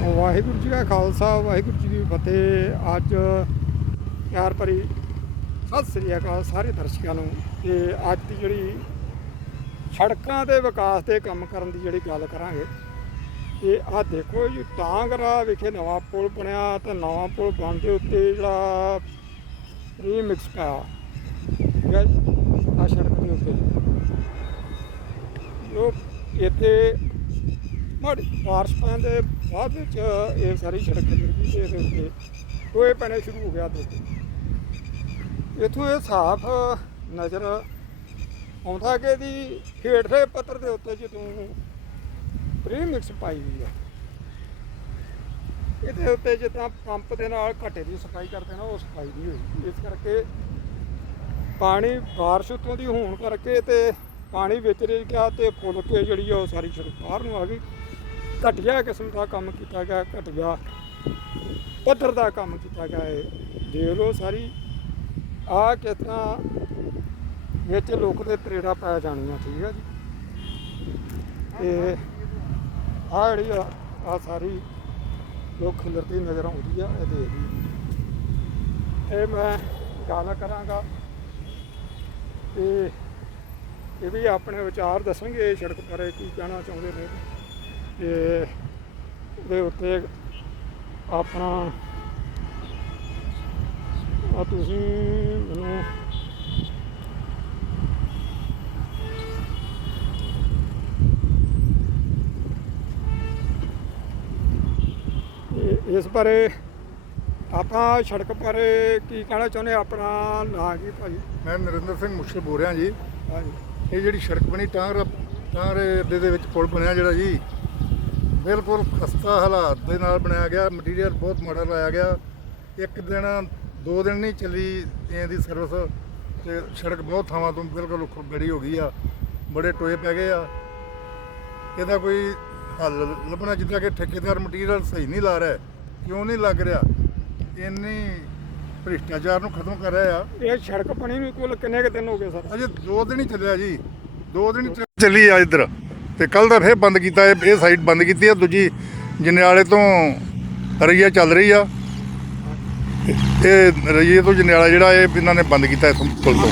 ਵਾਹਿਗੁਰੂ ਜੀ ਕਾ ਖਾਲਸਾ, ਵਾਹਿਗੁਰੂ ਜੀ ਕੀ ਫਤਿਹ। ਅੱਜ ਪਿਆਰ ਭਰੀ ਸਤਿ ਸ੍ਰੀ ਅਕਾਲ ਸਾਰੇ ਦਰਸ਼ਕਾਂ ਨੂੰ। ਤੇ ਅੱਜ ਦੀ ਜਿਹੜੀ ਸੜਕਾਂ ਦੇ ਵਿਕਾਸ ਦੇ ਕੰਮ ਕਰਨ ਦੀ ਜਿਹੜੀ ਗੱਲ ਕਰਾਂਗੇ ਇਹ ਆ ਦੇਖੋ ਜੀ, ਟਾਂਗਰਾ ਵਿਖੇ ਨਵਾਂ ਪੁਲ ਬਣਿਆ ਤਾਂ ਨਵਾਂ ਪੁਲ ਬਣ ਦੇ ਉੱਤੇ ਜਿਹੜਾ ਰੀਮਿਕਸ ਪਾਇਆ ਠੀਕ ਹੈ ਆ ਸੜਕ ਦੇ ਉੱਤੇ। ਲੋਕ ਇੱਥੇ ਮਾੜੀ ਬਾਰਿਸ਼ ਪੈਣ ਦੇ ਬਾਅਦ ਵਿੱਚ ਇਹ ਸਾਰੀ ਸੜਕ ਗਿਰ ਗਈ ਤੇ ਇਹਦੇ ਉੱਤੇ ਟੋਏ ਪੈਣੇ ਸ਼ੁਰੂ ਹੋ ਗਿਆ ਦੇਖੋ ਇਥੋਂ ਇਹ ਸਾਫ਼ ਨਜ਼ਰ ਆਉਂਦਾ ਕਿ ਦੀ ਹੇਠਲੇ ਪੱਤਰ ਦੇ ਉੱਤੇ ਜਦੋਂ ਪ੍ਰੀਮਿਕਸ ਪਾਈ ਹੋਈ ਹੈ ਇਹਦੇ ਉੱਤੇ ਜਿੱਦਾਂ ਪੰਪ ਦੇ ਨਾਲ ਘੱਟੇ ਦੀ ਸਫ਼ਾਈ ਕਰਦੇ ਨਾ, ਉਹ ਸਫ਼ਾਈ ਨਹੀਂ ਹੋਈ। ਇਸ ਕਰਕੇ ਪਾਣੀ ਬਾਰਿਸ਼ ਉੱਤੋਂ ਦੀ ਹੋਣ ਕਰਕੇ ਤੇ ਪਾਣੀ ਵਿੱਚ ਰਹਿ ਗਿਆ ਤੇ ਫੁੱਲ ਕੇ ਜਿਹੜੀ ਆ ਉਹ ਸਾਰੀ ਸੜਕ ਬਾਹਰ ਨੂੰ ਆ ਗਈ। ਘਟੀਆ ਕਿਸਮ ਦਾ ਕੰਮ ਕੀਤਾ ਗਿਆ ਘਟੀਆ ਪੱਧਰ ਦਾ ਕੰਮ ਕੀਤਾ ਗਿਆ ਹੈ ਦੇਖ ਲਓ ਸਾਰੀ। ਆ ਕਿਸ ਵਿੱਚ ਲੋਕ ਦੇ ਤਰੇੜਾ ਪੈ ਜਾਣੀਆਂ, ਠੀਕ ਹੈ ਜੀ। ਤੇ ਆ ਜਿਹੜੀ ਆ, ਆਹ ਸਾਰੀ ਲੋਕ ਖਿਲਰਦੀ ਨਜ਼ਰ ਆਉਂਦੀ ਆ, ਇਹ ਦੇਖ ਲਈ ਇਹ ਮੈਂ ਗੱਲ ਕਰਾਂਗਾ। ਤੇ ਇਹ ਵੀ ਆਪਣੇ ਵਿਚਾਰ ਦੱਸਣਗੇ ਸੜਕ ਬਾਰੇ ਕੀ ਕਹਿਣਾ ਚਾਹੁੰਦੇ ਨੇ। ਤੇ ਉਹਦੇ ਉੱਤੇ ਆਪਣਾ ਆ ਤੁਸੀਂ ਮੈਨੂੰ ਇਸ ਬਾਰੇ ਆਪਾਂ ਸੜਕ ਬਾਰੇ ਕੀ ਕਹਿਣਾ ਚਾਹੁੰਦੇ ਆਪਣਾ ਨਾਂ ਕੀ ਭਾਜੀ? ਮੈਂ ਨਰਿੰਦਰ ਸਿੰਘ ਮੁਸ਼ਕਿਲ ਬੋਲ ਰਿਹਾ ਜੀ। ਹਾਂਜੀ। ਇਹ ਜਿਹੜੀ ਸੜਕ ਬਣੀ ਟਾਂਗਰਾ ਟਾਂਗਰੇ ਦੇ ਵਿੱਚ ਪੁਲ ਬਣਿਆ ਜਿਹੜਾ ਜੀ ਬਿਲਕੁਲ ਖਸਤਾ ਹਾਲਾਤ ਦੇ ਨਾਲ ਬਣਾਇਆ ਗਿਆ। ਮਟੀਰੀਅਲ ਬਹੁਤ ਮਾੜਾ ਲਾਇਆ ਗਿਆ। ਇੱਕ ਦਿਨ ਦੋ ਦਿਨ ਨਹੀਂ ਚੱਲੀ ਇਹਦੀ ਸਰਵਿਸ ਤੇ ਸੜਕ ਬਹੁਤ ਥਾਵਾਂ ਤੋਂ ਬਿਲਕੁਲ ਬੜੀ ਹੋ ਗਈ ਆ। ਬੜੇ ਟੋਏ ਪੈ ਗਏ ਆ। ਇਹਦਾ ਕੋਈ ਹੱਲ ਲੱਭਣਾ ਜਿੱਦਾਂ ਕਿ ਠੇਕੇਦਾਰ ਮਟੀਰੀਅਲ ਸਹੀ ਨਹੀਂ ਲਾ ਰਿਹਾ ਕਿਉਂ ਨਹੀਂ ਲੱਗ ਰਿਹਾ? ਇੰਨੀ ਭ੍ਰਿਸ਼ਟਾਚਾਰ ਨੂੰ ਖਤਮ ਕਰ ਰਿਹਾ ਆ। ਇਹ ਸੜਕ ਬਣੀ ਨੂੰ ਕੁੱਲ ਕਿੰਨੇ ਕੁ ਦਿਨ ਹੋ ਗਏ ਸਰ? ਅਜੇ ਦੋ ਦਿਨ ਹੀ ਚੱਲਿਆ ਜੀ। ਦੋ ਦਿਨ ਚੱਲੀ ਆ ਇੱਧਰ। ਤੇ ਕੱਲ ਦਾ ਫੇਰ ਬੰਦ ਕੀਤਾ, ਇਹ ਇਹ ਸਾਈਡ ਬੰਦ ਕੀਤੀ ਆ, ਦੂਜੀ ਜਨਿਆਲੇ ਤੋਂ ਰਈਆ ਚੱਲ ਰਹੀ ਆ। ਇਹ ਰਈਏ ਤੋਂ ਜਨਿਆਲਾ ਜਿਹੜਾ ਇਹ ਇਹਨਾਂ ਨੇ ਬੰਦ ਕੀਤਾ ਇੱਥੋਂ ਪੁਲ ਤੋਂ।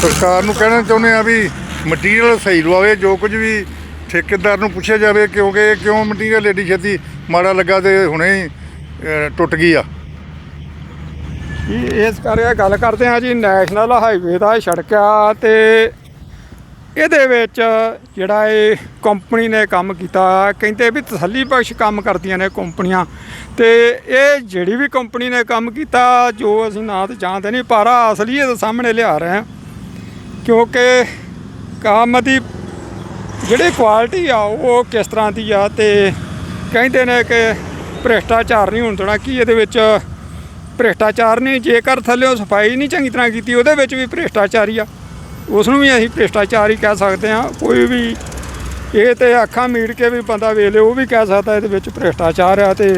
ਸਰਕਾਰ ਨੂੰ ਕਹਿਣਾ ਚਾਹੁੰਦੇ ਇਹ ਆ ਵੀ ਮਟੀਰੀਅਲ ਸਹੀ ਲਵਾਵੇ, ਜੋ ਕੁਝ ਵੀ ਠੇਕੇਦਾਰ ਨੂੰ ਪੁੱਛਿਆ ਜਾਵੇ, ਕਿਉਂਕਿ ਇਹ ਕਿਉਂ ਮਟੀਰੀਅਲ ਏਡੀ ਛੇਤੀ ਮਾੜਾ ਲੱਗਾ ਤੇ ਹੁਣੇ ਹੀ ਟੁੱਟ ਗਈ ਆ। ਇਸ ਕਰਕੇ ਗੱਲ ਕਰਦੇ ਹਾਂ ਜੀ ਨੈਸ਼ਨਲ ਹਾਈਵੇ ਦਾ ਸੜਕ ਆ ਤੇ ਇਹਦੇ ਵਿੱਚ ਜਿਹੜਾ ਇਹ ਕੰਪਨੀ ਨੇ ਕੰਮ ਕੀਤਾ, ਕਹਿੰਦੇ ਵੀ ਤਸੱਲੀ ਬਖਸ਼ ਕੰਮ ਕਰਦੀਆਂ ਨੇ ਕੰਪਨੀਆਂ। ਤੇ ਇਹ ਜਿਹੜੀ ਵੀ ਕੰਪਨੀ ਨੇ ਕੰਮ ਕੀਤਾ, ਜੋ ਅਸੀਂ ਨਾਂ ਤੇ ਜਾਣਦੇ ਨਹੀਂ, ਪਰ ਅਸਲੀਅਤ ਸਾਹਮਣੇ ਲਿਆ ਰਹੇ ਹਾਂ। ਕਿਉਂਕਿ ਕੰਮ ਦੀ ਜਿਹੜੀ ਕੁਆਲਿਟੀ ਆ, ਉਹ ਕਿਸ ਤਰ੍ਹਾਂ ਦੀ ਆ ਤੇ ਕਹਿੰਦੇ ਨੇ ਕਿ ਭ੍ਰਿਸ਼ਟਾਚਾਰ ਨਹੀਂ ਹੋਣ ਦੇਣਾ। ਕਿ ਇਹਦੇ ਵਿੱਚ ਭ੍ਰਿਸ਼ਟਾਚਾਰ ਨਹੀਂ? ਜੇਕਰ ਥੱਲੇੋਂ ਸਫ਼ਾਈ ਨਹੀਂ ਚੰਗੀ ਤਰ੍ਹਾਂ ਕੀਤੀ, ਉਹਦੇ ਵਿੱਚ ਵੀ ਭ੍ਰਿਸ਼ਟਾਚਾਰੀ ਆ। ਉਸ ਨੂੰ ਵੀ ਅਸੀਂ ਭ੍ਰਿਸ਼ਟਾਚਾਰ ਹੀ ਕਹਿ ਸਕਦੇ ਹਾਂ। ਕੋਈ ਵੀ ਇਹ ਤੇ ਅੱਖਾਂ ਮੀੜ ਕੇ ਵੀ ਬੰਦਾ ਵੇਖ ਲੇ ਉਹ ਵੀ ਕਹਿ ਸਕਦਾ ਇਹਦੇ ਵਿੱਚ ਭ੍ਰਿਸ਼ਟਾਚਾਰ ਆ ਤੇ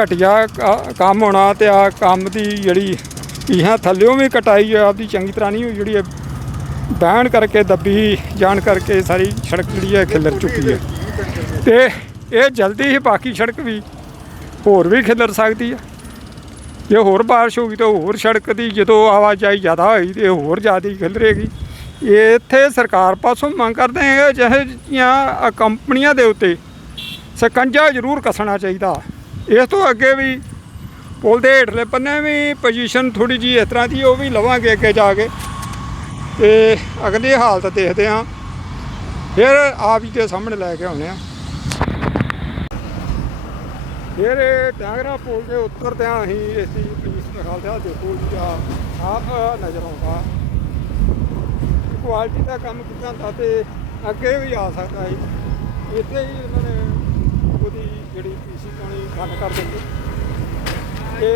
ਘਟੀਆ ਕ- ਕੰਮ ਹੋਣਾ ਤੇ ਆ ਕੰਮ ਦੀ ਜਿਹੜੀ ਪੀਹਾਂ ਥੱਲਿਓਂ ਵੀ ਕਟਾਈ ਆ, ਆਪਦੀ ਚੰਗੀ ਤਰ੍ਹਾਂ ਨਹੀਂ ਹੋਈ, ਜਿਹੜੀ ਇਹ ਬਹਿਣ ਕਰਕੇ, ਦੱਬੀ ਜਾਣ ਕਰਕੇ ਸਾਰੀ ਸੜਕ ਜਿਹੜੀ ਹੈ ਖਿਲਰ ਚੁੱਕੀ ਹੈ ਤੇ ਇਹ ਜਲਦੀ ਹੀ ਬਾਕੀ ਸੜਕ ਵੀ ਹੋਰ ਵੀ ਖਿਲਰ ਸਕਦੀ ਹੈ ਜੇ ਹੋਰ ਬਾਰਿਸ਼ ਹੋਗੀ ਤਾਂ ਹੋਰ ਸੜਕ ਦੀ ਜਦੋਂ ਆਵਾਜਾਈ ਜ਼ਿਆਦਾ ਹੋਈ ਤੇ ਹੋਰ ਜ਼ਿਆਦਾ ਖਿਲਰੇਗੀ। ਇੱਥੇ ਸਰਕਾਰ ਪਾਸੋਂ ਮੰਗ ਕਰਦੇ ਹਾਂ ਜਿਹੇ ਜਿਹੀਆਂ ਕੰਪਨੀਆਂ ਦੇ ਉੱਤੇ ਸਕੰਜਾ ਜ਼ਰੂਰ ਕੱਸਣਾ ਚਾਹੀਦਾ। ਇਸ ਤੋਂ ਅੱਗੇ ਵੀ ਪੁਲ ਦੇ ਹੇਠਲੇ ਪੰਨੇ ਵੀ ਪੋਜੀਸ਼ਨ ਥੋੜੀ ਜੀ ਇਸ ਤਰ੍ਹਾਂ ਦੀ, ਉਹ ਵੀ ਲਵਾਂਗੇ ਅੱਗੇ ਜਾ ਕੇ। ਤੇ ਅਗਲੀ ਹਾਲਤ ਦੇਖਦੇ ਹਾਂ। ਫਿਰ ਆਪ ਜੀ ਦੇ ਸਾਹਮਣੇ ਲੈ ਕੇ ਆਉਂਦੇ ਹਾਂ। ਫਿਰ ਇਹ ਟਾਂਗਰਾ ਪੁਲ ਦੇ ਉੱਤਰ ਹੀ ਅਸੀਂ ਇਸ ਦੀ ਪੁਲਿਸ ਦਿਖਾਲ ਦੇਖੋ ਜੀ ਆ ਸਾਫ਼ ਨਜ਼ਰ ਆਉਂਦਾ। ਕੁਆਲਿਟੀ ਦਾ ਕੰਮ ਕੀਤਾ ਹੁੰਦਾ ਤੇ ਅੱਗੇ ਵੀ ਆ ਸਕਦਾ ਹੈ ਇੱਥੇ ਹੀ ਇਹਨਾਂ ਨੇ ਉਹਦੀ ਜਿਹੜੀ ਪੀਸੀ ਪਾਣੀ ਬੰਦ ਕਰ ਦਿੱਤੀ। ਤੇ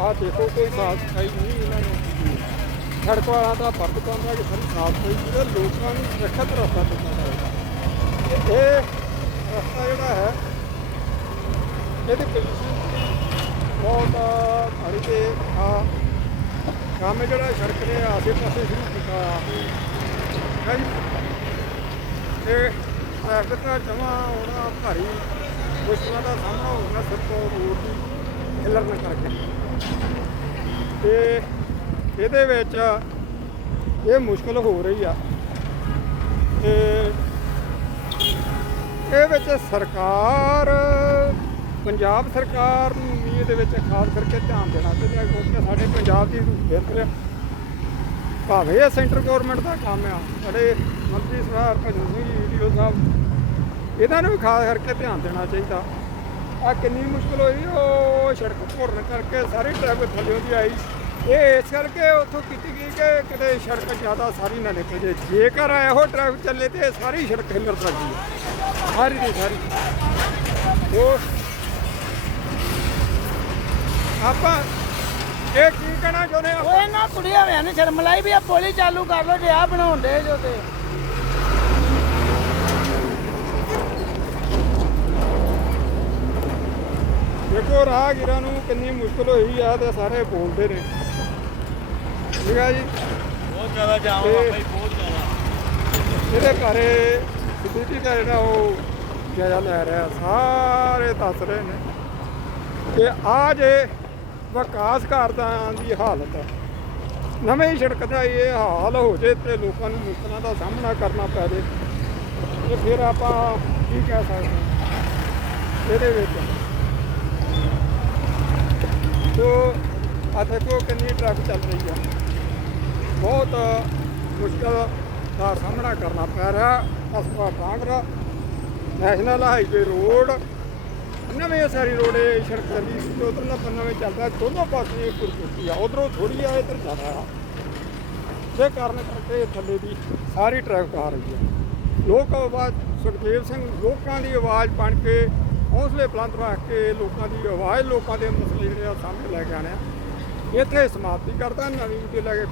ਆਹ ਦੇਖੋ ਕੋਈ ਸਾਫ਼ ਸਫ਼ਾਈ ਨਹੀਂ ਇਹਨਾਂ ਨੇ ਕੀਤੀ ਸੜਕ ਵਾਲਾ ਦਾ ਫਰਜ਼ ਪਾਉਂਦਾ ਕਿ ਸਾਰੀ ਸਾਫ਼ ਸਫ਼ਾਈ ਜਿਹੜੇ ਲੋਕਾਂ ਨੂੰ ਸੁਰੱਖਿਅਤ ਰਸਤਾ ਦਿੱਤਾ ਜਾਵੇ। ਇਹ ਰਸਤਾ ਜਿਹੜਾ ਹੈ ਇਹਦੀ ਪੋਜੀਸ਼ਨ ਬਹੁਤ ਮਾੜੀ ਤੇ ਆ ਕੰਮ ਜਿਹੜਾ ਸੜਕ ਨੇ ਆਸੇ ਪਾਸੇ ਸ਼ੁਰੂ ਕੀਤਾ ਆ। ਹੈ ਜੀ, ਤੇ ਟ੍ਰੈਫਿਕ ਦਾ ਜਮਾ ਹੋਣਾ ਭਾਰੀ ਮੁਸ਼ਕਲਾਂ ਦਾ ਸਾਹਮਣਾ ਹੋਣਾ ਸੜਕੋਂ ਰੋਡ ਦੀ ਹਿਲਰਨ ਕਰਕੇ। ਤੇ ਇਹਦੇ ਵਿੱਚ ਇਹ ਮੁਸ਼ਕਲ ਹੋ ਰਹੀ ਆ। ਤੇ ਇਹ ਵਿੱਚ ਸਰਕਾਰ ਪੰਜਾਬ ਸਰਕਾਰ ਨੂੰ ਵੀ ਇਹਦੇ ਵਿੱਚ ਖਾਸ ਕਰਕੇ ਧਿਆਨ ਦੇਣਾ ਚਾਹੀਦਾ ਕਿਉਂਕਿ ਸਾਡੇ ਪੰਜਾਬ ਦੀ ਬਿਹਤਰ ਭਾਵੇਂ ਇਹ ਸੈਂਟਰ ਗਵਰਨਮੈਂਟ ਦਾ ਕੰਮ ਆ, ਸਾਡੇ ਮੰਤਰੀ ਸਰਦਾਰ ਭਜਨ ਸਿੰਘ ਜੀ ਵੀਡੀਓ ਸਾਹਿਬ, ਇਹਨਾਂ ਨੂੰ ਵੀ ਖਾਸ ਕਰਕੇ ਧਿਆਨ ਦੇਣਾ ਚਾਹੀਦਾ। ਆ ਕਿੰਨੀ ਮੁਸ਼ਕਲ ਹੋਈ, ਉਹ ਸੜਕ ਭੁਰਨ ਕਰਕੇ ਸਾਰੀ ਟ੍ਰੈਫਿਕ ਥੱਲੇ ਦੀ ਆਈ। ਇਹ ਇਸ ਕਰਕੇ ਉੱਥੋਂ ਕੀਤੀ ਗਈ ਕਿ ਕਿਤੇ ਸੜਕ ਜ਼ਿਆਦਾ ਸਾਰੀ ਨਾ ਨਿਕਲ ਜੇ ਜੇਕਰ ਇਹੋ ਟ੍ਰੈਫਿਕ ਚੱਲੇ ਤੇ ਇਹ ਸਾਰੀ ਸੜਕ ਹਿੱਲਰ ਸਕਦੀ ਹੈ ਸਾਰੀ ਦੀ ਸਾਰੀ। ਉਹ ਆਪਾਂ ਇਹ ਕੀ ਕਹਿਣਾ ਚਾਹੁੰਦੇ ਆ? ਓਏ ਨਾ ਕੁੜੀਆਂ ਵੇ ਨੇ ਸ਼ਰਮ ਲਾਈ ਵੀ ਆ ਪੋਲੀ ਚਾਲੂ ਕਰ ਲੋ ਜੇ ਆ ਬਣਾਉਣ ਦੇ ਜੋ ਤੇ। ਦੇਖੋ ਰਾਹਗੀਰਾਂ ਨੂੰ ਕਿੰਨੀ ਮੁਸ਼ਕਲ ਹੋਈ ਆ ਤੇ ਸਾਰੇ ਬੋਲਦੇ ਨੇ। ਠੀਕ ਆ ਜੀ? ਬਹੁਤ ਜ਼ਿਆਦਾ ਜਾਮ ਤੇ- ਆ ਭਾਈ ਬਹੁਤ ਜ਼ਿਆਦਾ। ਇਹਦੇ ਬਾਰੇ ਸਿੱਧੀ ਦਾ ਜਿਹੜਾ ਉਹ ਜਾਇਜ਼ਾ ਲੈ ਰਿਹਾ ਸਾਰੇ ਦੱਸ ਰਹੇ ਨੇ। ਕਿ ਆ ਜੇ ਵਿਕਾਸ ਕਾਰਜਾਂ ਦੀ ਹਾਲਤ। ਨਵੇਂ ਹੀ ਸੜਕ ਦਾ ਇਹ ਹਾਲ ਹੋ ਜੇ ਤੇ ਲੋਕਾਂ ਨੂੰ ਮੁਸ਼ਕਲਾਂ ਦਾ ਸਾਹਮਣਾ ਕਰਨਾ ਪੈ ਜੇ। ਤੇ ਫਿਰ ਆਪਾਂ ਕੀ ਕਹਿ ਸਕਦੇ ਹਾਂ? ਇਹਦੇ ਵਿੱਚ ਤੋ ਆ ਦੇਖੋ ਕਿੰਨੀ ਟ੍ਰੈਫਿਕ ਚੱਲ ਰਹੀ ਆ। ਬਹੁਤ ਮੁਸ਼ਕਲ ਦਾ ਸਾਹਮਣਾ ਕਰਨਾ ਪੈ ਰਿਹਾ। ਅਸਪਾ ਟਾਂਗਰਾ ਨੈਸ਼ਨਲ ਹਾਈਵੇ ਰੋਡ ਨਵੇਂ ਸਾਰੀ ਰੋਡ ਇਹ ਸੜਕ ਚੱਲੀ ਸੀ ਤੇ ਉਧਰਲਾ ਪੰਨਾ ਵਿੱਚ ਚੱਲਦਾ, ਦੋਨੋਂ ਪਾਸੇ ਕੁਰਕੁੱਤੀ ਆ, ਉਧਰੋਂ ਥੋੜੀ ਆ, ਇੱਧਰ ਜ਼ਿਆਦਾ ਆ। ਦੇ ਕਾਰਨ ਕਰਕੇ ਥੱਲੇ ਦੀ ਸਾਰੀ ਟ੍ਰੈਫਿਕ ਆ ਰਹੀ ਹੈ। ਲੋਕ ਆਵਾਜ਼, ਸੁਖਦੇਵ ਸਿੰਘ, ਲੋਕਾਂ ਦੀ ਆਵਾਜ਼ ਬਣ ਕੇ ਹੌਸਲੇ ਬੁਲੰਦ ਰੱਖ ਕੇ ਲੋਕਾਂ ਦੀ ਆਵਾਜ਼ ਲੋਕਾਂ ਦੇ ਮਸਲੇ ਜਿਹੜੇ ਆ ਸਾਹਮਣੇ ਲੈ ਕੇ ਆਣੇ ਆ। ਇੱਥੇ ਸਮਾਪਤੀ ਕਰਦਾ, ਨਵੀਂ ਵੀਡੀਓ ਲੈ ਕੇ